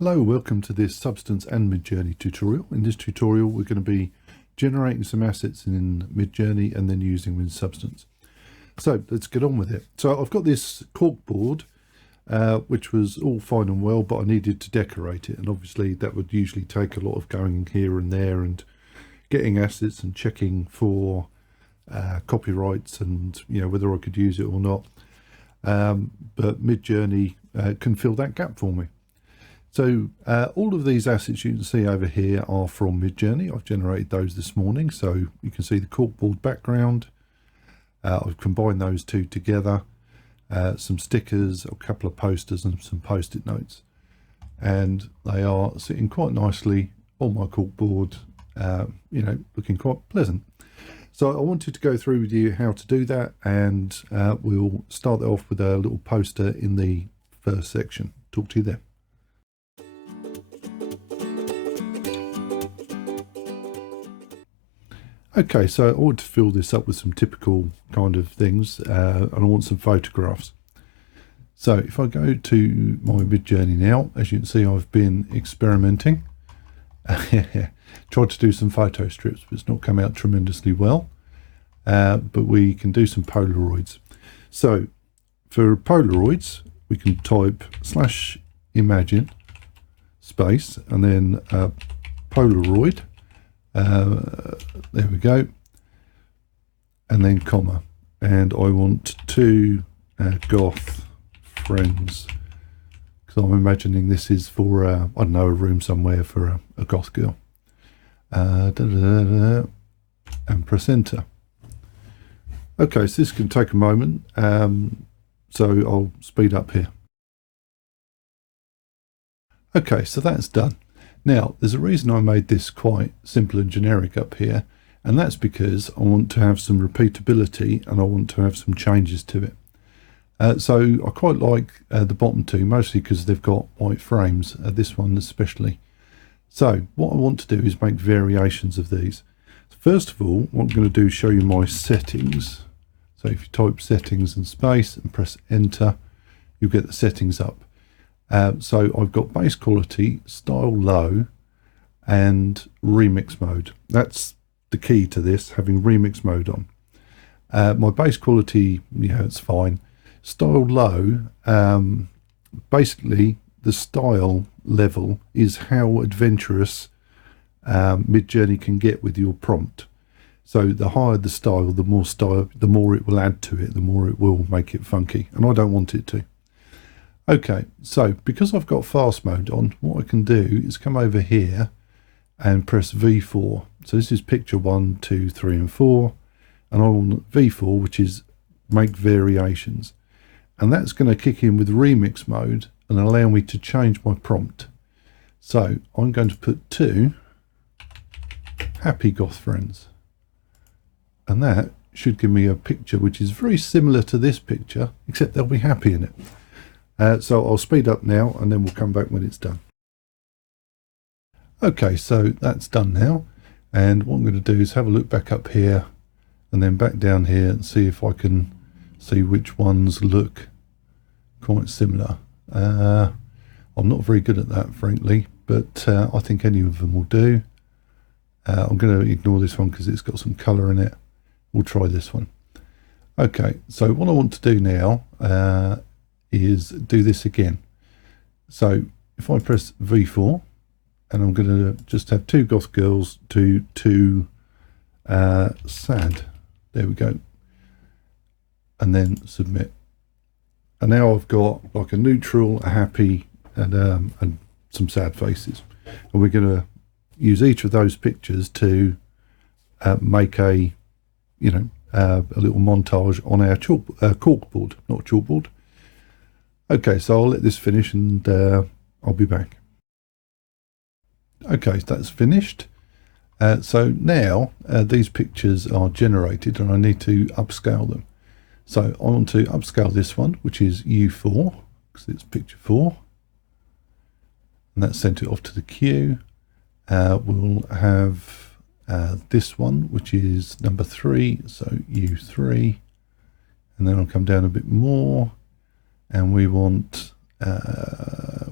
Hello, welcome to this Substance and Midjourney tutorial. In this tutorial we're going to be generating some assets in Midjourney and then using them in Substance. So let's get on with it. So I've got this cork board which was all fine and well, but I needed to decorate it, and obviously that would usually take a lot of going here and there and getting assets and checking for copyrights and whether I could use it or not. But Midjourney can fill that gap for me. So all of these assets you can see over here are from Midjourney. I've generated those this morning, so you can see the corkboard background. I've combined those two together, some stickers, a couple of posters and some post-it notes, and they are sitting quite nicely on my corkboard, looking quite pleasant. So I wanted to go through with you how to do that, and we'll start off with a little poster in the first section. Talk to you then. Okay, so I want to fill this up with some typical kind of things, and I want some photographs. So if I go to my Midjourney now, as you can see, I've been experimenting. Tried to do some photo strips, but it's not come out tremendously well. But we can do some Polaroids. So for Polaroids, we can type /imagine space and then Polaroid. There we go, and then comma, and I want two goth friends, because I'm imagining this is for I don't know, a room somewhere for a goth girl. And press enter. Okay, so this can take a moment, so I'll speed up here. Okay, so that's done. Now, there's a reason I made this quite simple and generic up here, and that's because I want to have some repeatability and I want to have some changes to it. So I quite like the bottom two, mostly because they've got white frames, this one especially. So what I want to do is make variations of these. First of all, what I'm going to do is show you my settings. So if you type settings and space and press enter, you'll get the settings up. So I've got base quality, style low, and remix mode. That's the key to this, having remix mode on. My base quality, it's fine. Style low, basically the style level is how adventurous Midjourney can get with your prompt. So the higher the style, the more it will add to it, the more it will make it funky, and I don't want it to. Okay, so because I've got fast mode on, what I can do is come over here and press V4. So this is picture 1, 2, 3, and 4, and I want V4, which is make variations. And that's going to kick in with remix mode and allow me to change my prompt. So I'm going to put 2 happy goth friends. And that should give me a picture which is very similar to this picture, except they'll be happy in it. So I'll speed up now and then we'll come back when it's done. Okay, so that's done now, and what I'm going to do is have a look back up here and then back down here and see if I can see which ones look quite similar. I'm not very good at that, frankly, but I think any of them will do. I'm going to ignore this one because it's got some colour in it. We'll try this one. Okay, so what I want to do now is do this again. So if I press V4, and I'm going to just have 2 goth girls to 2 sad. There we go. And then submit. And now I've got like a neutral, a happy, and some sad faces. And we're going to use each of those pictures to make a little montage on our corkboard, not chalkboard. Okay, so I'll let this finish and I'll be back. Okay, that's finished. So now these pictures are generated and I need to upscale them. So I want to upscale this one, which is U4, because it's picture 4. And that's sent it off to the queue. We'll have this one, which is number 3, so U3. And then I'll come down a bit more. And we want,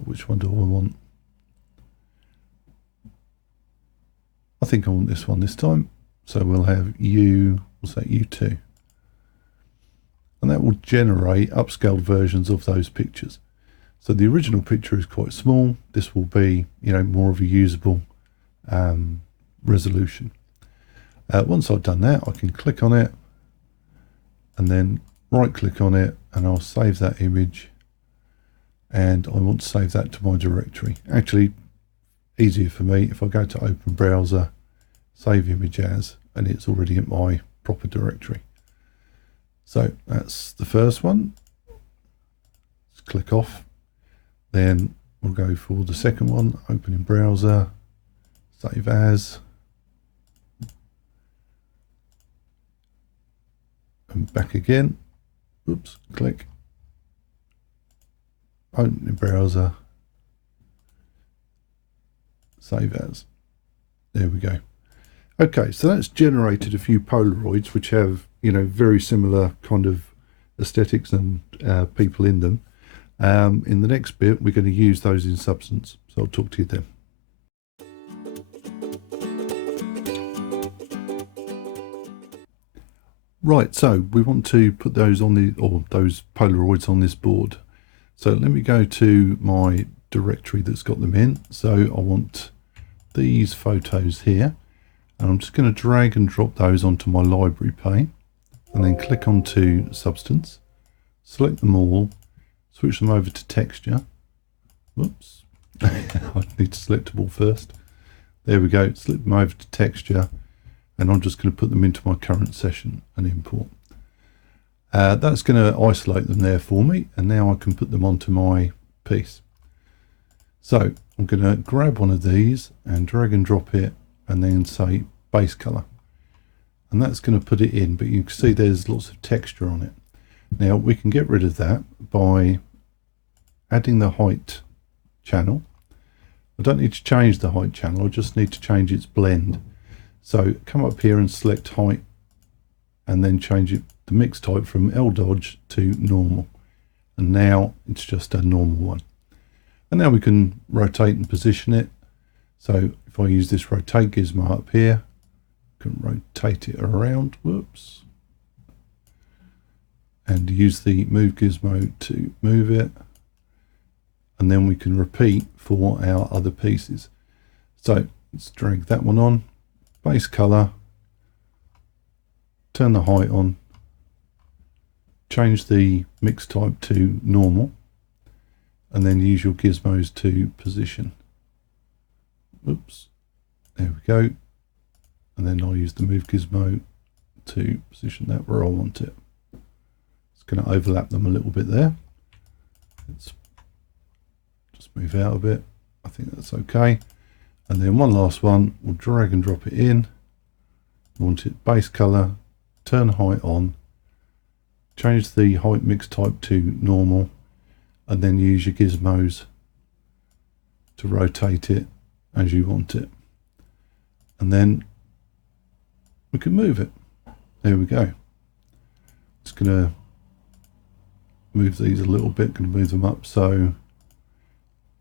which one do I want? I think I want this one this time. So we'll have U, we'll say U2. And that will generate upscaled versions of those pictures. So the original picture is quite small. This will be, you know, more of a usable resolution. Once I've done that, I can click on it and then right click on it, and I'll save that image, and I want to save that to my directory. Actually, easier for me if I go to open browser, save image as, and it's already in my proper directory. So that's the first one. Let's click off. Then we'll go for the second one, open in browser, save as, and back again. Oops, click, open in browser, save as. There we go. Okay, so that's generated a few Polaroids which have, you know, very similar kind of aesthetics and people in them. In the next bit, we're going to use those in Substance. So I'll talk to you then. Right, so we want to put those on those Polaroids on this board. So let me go to my directory that's got them in. So I want these photos here, and I'm just going to drag and drop those onto my library pane, and then click onto Substance, select them all, switch them over to texture. Whoops, I need to select them all first. There we go, select them over to texture, and I'm just going to put them into my current session and import. That's going to isolate them there for me, and now I can put them onto my piece. So I'm going to grab one of these and drag and drop it, and then say base color, and that's going to put it in, but you can see there's lots of texture on it. Now we can get rid of that by adding the height channel. I don't need to change the height channel, I just need to change its blend. So come up here and select height, and then change it, the mix type, from L Dodge to normal, and now it's just a normal one. And now we can rotate and position it. So if I use this rotate gizmo up here, I can rotate it around, whoops, and use the move gizmo to move it, and then we can repeat for our other pieces. So let's drag that one on, base color, turn the height on, change the mix type to normal, and then use your gizmos to position. Oops, there we go. And then I'll use the move gizmo to position that where I want it. It's going to overlap them a little bit there. Let's just move out a bit. I think that's okay. And then one last one, we'll drag and drop it in. I want it base color, turn height on, change the height mix type to normal, and then use your gizmos to rotate it as you want it. And then we can move it. There we go. Just going to move these a little bit, going to move them up so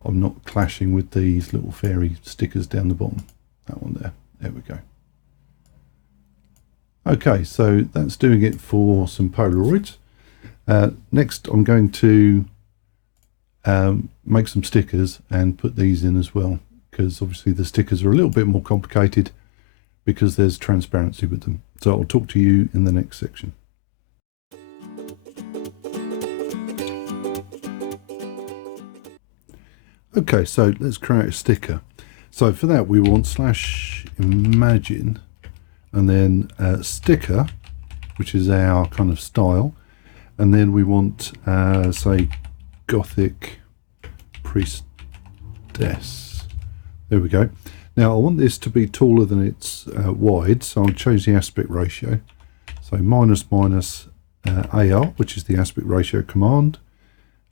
I'm not clashing with these little fairy stickers down the bottom. That one there. There we go. Okay, so that's doing it for some Polaroids. Next, I'm going to make some stickers and put these in as well, because obviously the stickers are a little bit more complicated because there's transparency with them. So I'll talk to you in the next section. Okay, so let's create a sticker. So for that we want /imagine and then sticker, which is our kind of style, and then we want say Gothic Priestess. There we go. Now I want this to be taller than it's wide, so I'll change the aspect ratio. So -AR, which is the aspect ratio command,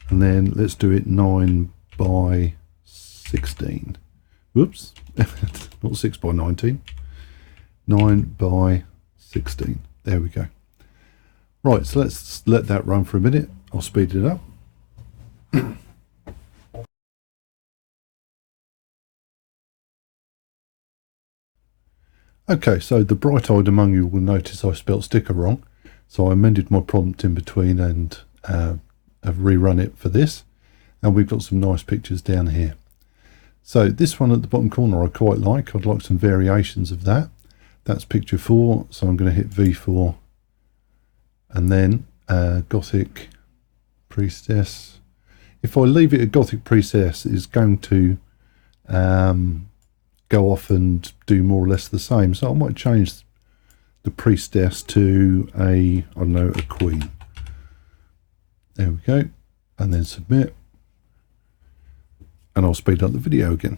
and then let's do it 9:16. Whoops, not 6:19. 9:16. There we go. Right, so let's let that run for a minute. I'll speed it up. Okay, so the bright-eyed among you will notice I spelt sticker wrong. So I amended my prompt in between and have rerun it for this. And we've got some nice pictures down here. So this one at the bottom corner I quite like. I'd like some variations of that. That's picture 4, so I'm going to hit V4. And then Gothic Priestess. If I leave it at Gothic Priestess, it's going to go off and do more or less the same. So I might change the Priestess to I don't know, a Queen. There we go. And then submit. And I'll speed up the video again.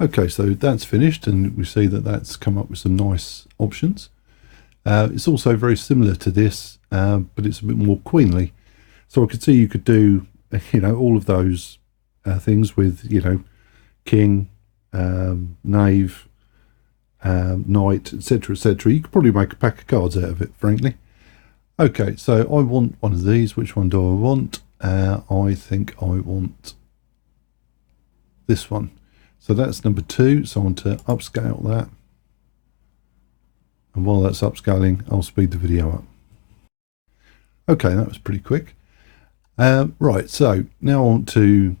Okay, so that's finished, and we see that that's come up with some nice options. It's also very similar to this, but it's a bit more queenly. So I could see you could do, all of those things with, king, knave, knight, etc., etc. You could probably make a pack of cards out of it, frankly. Okay, so I want one of these. Which one do I want? I think I want this one. So that's number 2. So I want to upscale that. And while that's upscaling, I'll speed the video up. Okay, that was pretty quick. Right, so now I want to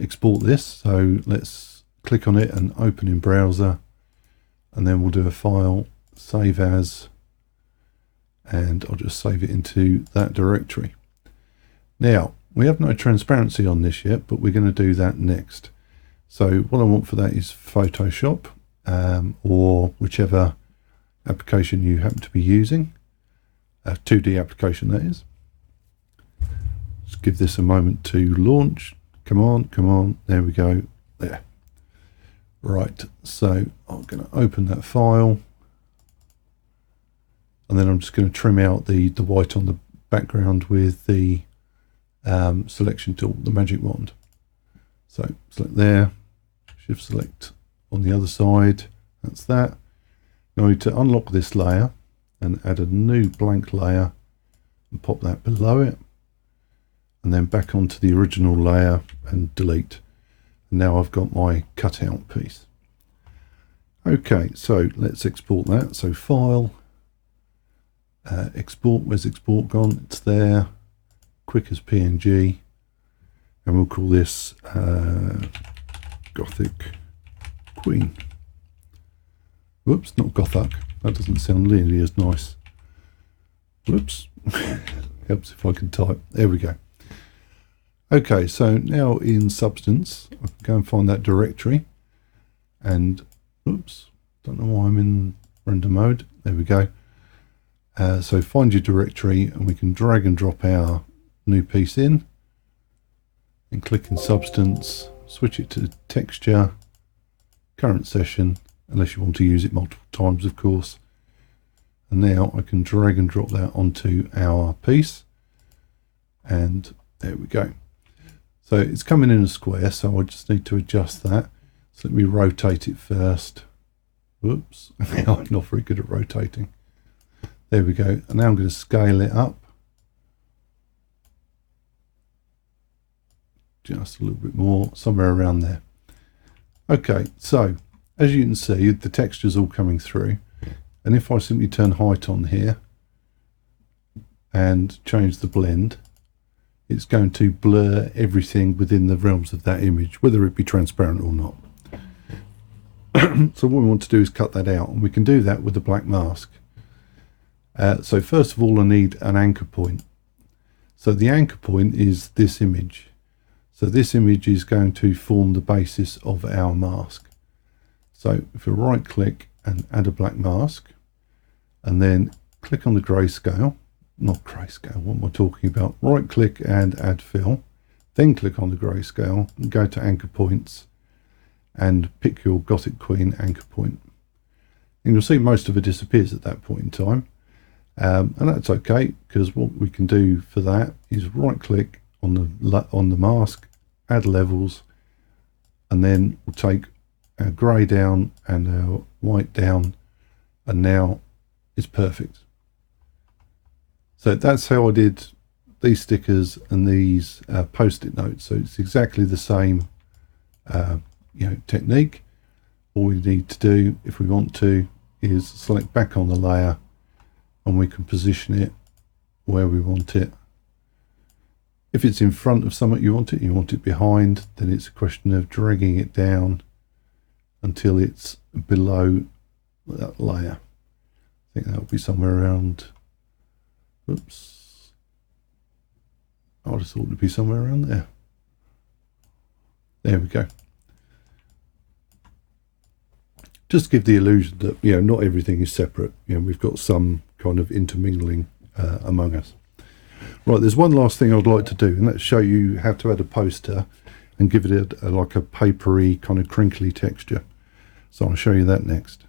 export this. So let's click on it and open in browser. And then we'll do a file, save as, and I'll just save it into that directory. Now, we have no transparency on this yet, but we're going to do that next. So what I want for that is Photoshop, or whichever application you happen to be using, a 2D application that is. Just give this a moment to launch. Come on, there we go, there. Right, so I'm going to open that file, and then I'm just going to trim out the white on the background with the selection tool, the magic wand. So select there, shift select on the other side, that's that. Now I need to unlock this layer and add a new blank layer and pop that below it, and then back onto the original layer and delete. And now I've got my cutout piece. Okay, so let's export that. So file, export, where's export gone? It's there, quick as PNG, and we'll call this Gothic Queen. Whoops, not Gothic. That doesn't sound nearly as nice. Whoops. Helps if I can type. There we go. Okay, so now in Substance, I can go and find that directory. And, oops, don't know why I'm in render mode. There we go. So find your directory, and we can drag and drop our new piece in. And click in Substance, switch it to Texture, Current Session, unless you want to use it multiple times, of course. And now I can drag and drop that onto our piece. And there we go. So it's coming in a square, so I just need to adjust that. So let me rotate it first. Whoops, I'm not very good at rotating. There we go. And now I'm going to scale it up. Just a little bit more, somewhere around there. Okay, so as you can see, the texture's all coming through. And if I simply turn height on here and change the blend, it's going to blur everything within the realms of that image, whether it be transparent or not. So what we want to do is cut that out, and we can do that with a black mask. So first of all, I need an anchor point. So the anchor point is this image. So this image is going to form the basis of our mask. So if we right click and add a black mask, and then click on the grayscale, not grayscale, what am I talking about? Right click and add fill, then click on the grayscale and go to anchor points and pick your Gothic Queen anchor point. And you'll see most of it disappears at that point in time. And that's okay, because what we can do for that is right click on the mask, add levels, and then we'll take our grey down and our white down, and now it's perfect. So that's how I did these stickers and these post-it notes. So it's exactly the same technique. all we need to do, if we want to, is select back on the layer, and we can position it where we want it. If it's in front of something you want it behind, then it's a question of dragging it down until it's below that layer. I think that'll be somewhere around, oops, I would have thought it'd be somewhere around there. There we go. Just give the illusion that, you know, not everything is separate. You know, we've got some kind of intermingling among us. Right, there's one last thing I'd like to do, and that's show you how to add a poster and give it like a papery, kind of crinkly texture. So I'll show you that next.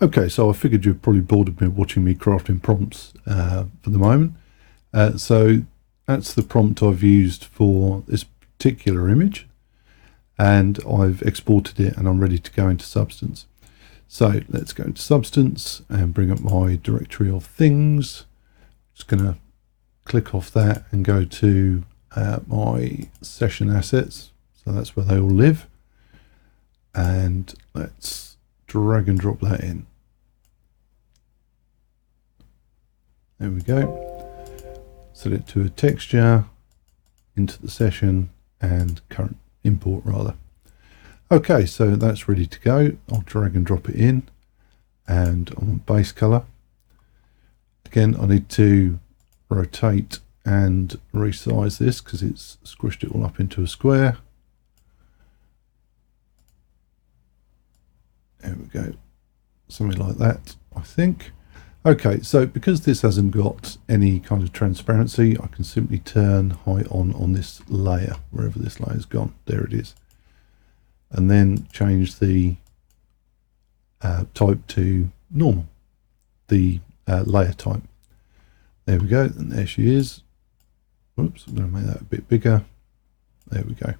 Okay, so I figured you're probably bored of me watching me crafting prompts for the moment. So that's the prompt I've used for this particular image, and I've exported it and I'm ready to go into Substance. So let's go into Substance and bring up my directory of things. Just going to click off that and go to my session assets. So that's where they all live. And let's drag and drop that in. There we go. Set it to a texture, into the session, and current import rather. Okay, so that's ready to go. I'll drag and drop it in, and I want base color. Again, I need to rotate and resize this because it's squished it all up into a square. There we go, something like that, I think. Okay, so because this hasn't got any kind of transparency, I can simply turn height on this layer, wherever this layer's gone. There it is. And then change the type to normal, the layer type. There we go, and there she is. Whoops, I'm going to make that a bit bigger. There we go.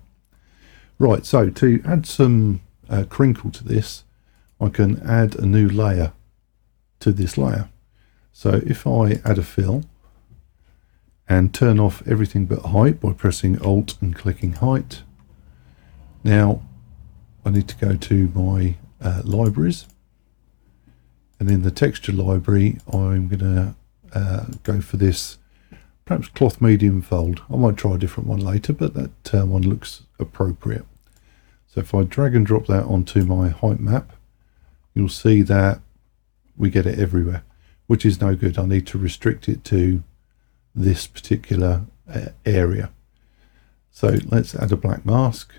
Right, so to add some crinkle to this, I can add a new layer to this layer. So if I add a fill and turn off everything but height by pressing Alt and clicking height, now I need to go to my libraries, and in the texture library I'm going to go for this perhaps cloth medium fold. I might try a different one later, but that one looks appropriate. So if I drag and drop that onto my height map, you'll see that we get it everywhere, which is no good. I need to restrict it to this particular area. So let's add a black mask.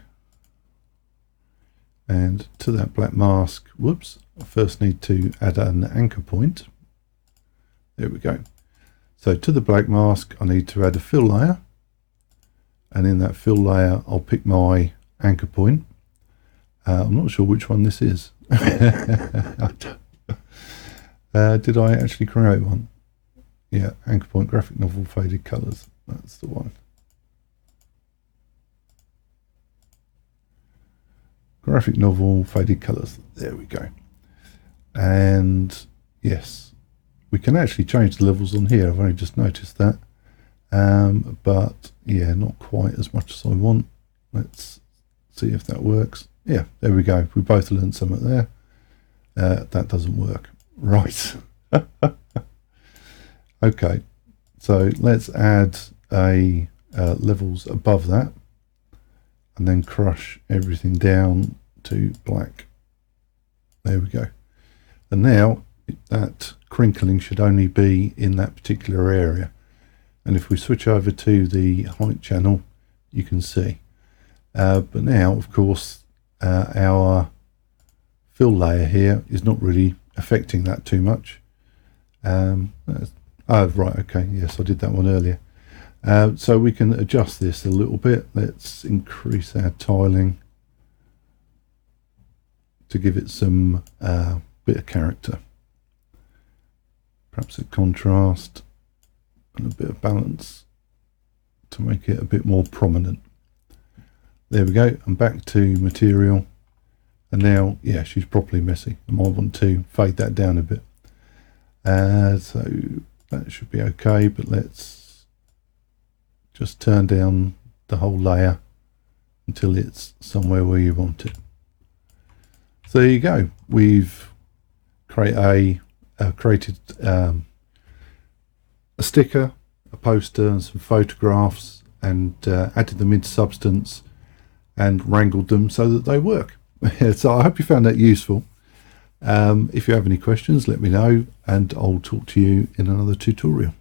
And to that black mask, whoops, I first need to add an anchor point. There we go. So to the black mask, I need to add a fill layer. And in that fill layer, I'll pick my anchor point. I'm not sure which one this is. Did I actually create one? Yeah, anchor point, graphic novel, faded colors. That's the one. Graphic novel, faded colors. There we go. And yes, we can actually change the levels on here. I've only just noticed that. But yeah, not quite as much as I want. Let's see if that works. Yeah, there we go. We both learned something there. That doesn't work. Right. Okay, so let's add a levels above that, and then crush everything down to black. There we go. And now that crinkling should only be in that particular area. And if we switch over to the height channel, you can see. But now, of course, our fill layer here is not really affecting that too much. Oh, right, okay, yes, I did that one earlier. So we can adjust this a little bit. Let's increase our tiling to give it some bit of character. Perhaps a contrast and a bit of balance to make it a bit more prominent. There we go, and back to material. And now, yeah, she's properly messy. I might want to fade that down a bit. So that should be okay, but let's just turn down the whole layer until it's somewhere where you want it. So there you go. We've created a sticker, a poster, and some photographs, and added them into Substance and wrangled them so that they work. So I hope you found that useful. If you have any questions, let me know, and I'll talk to you in another tutorial.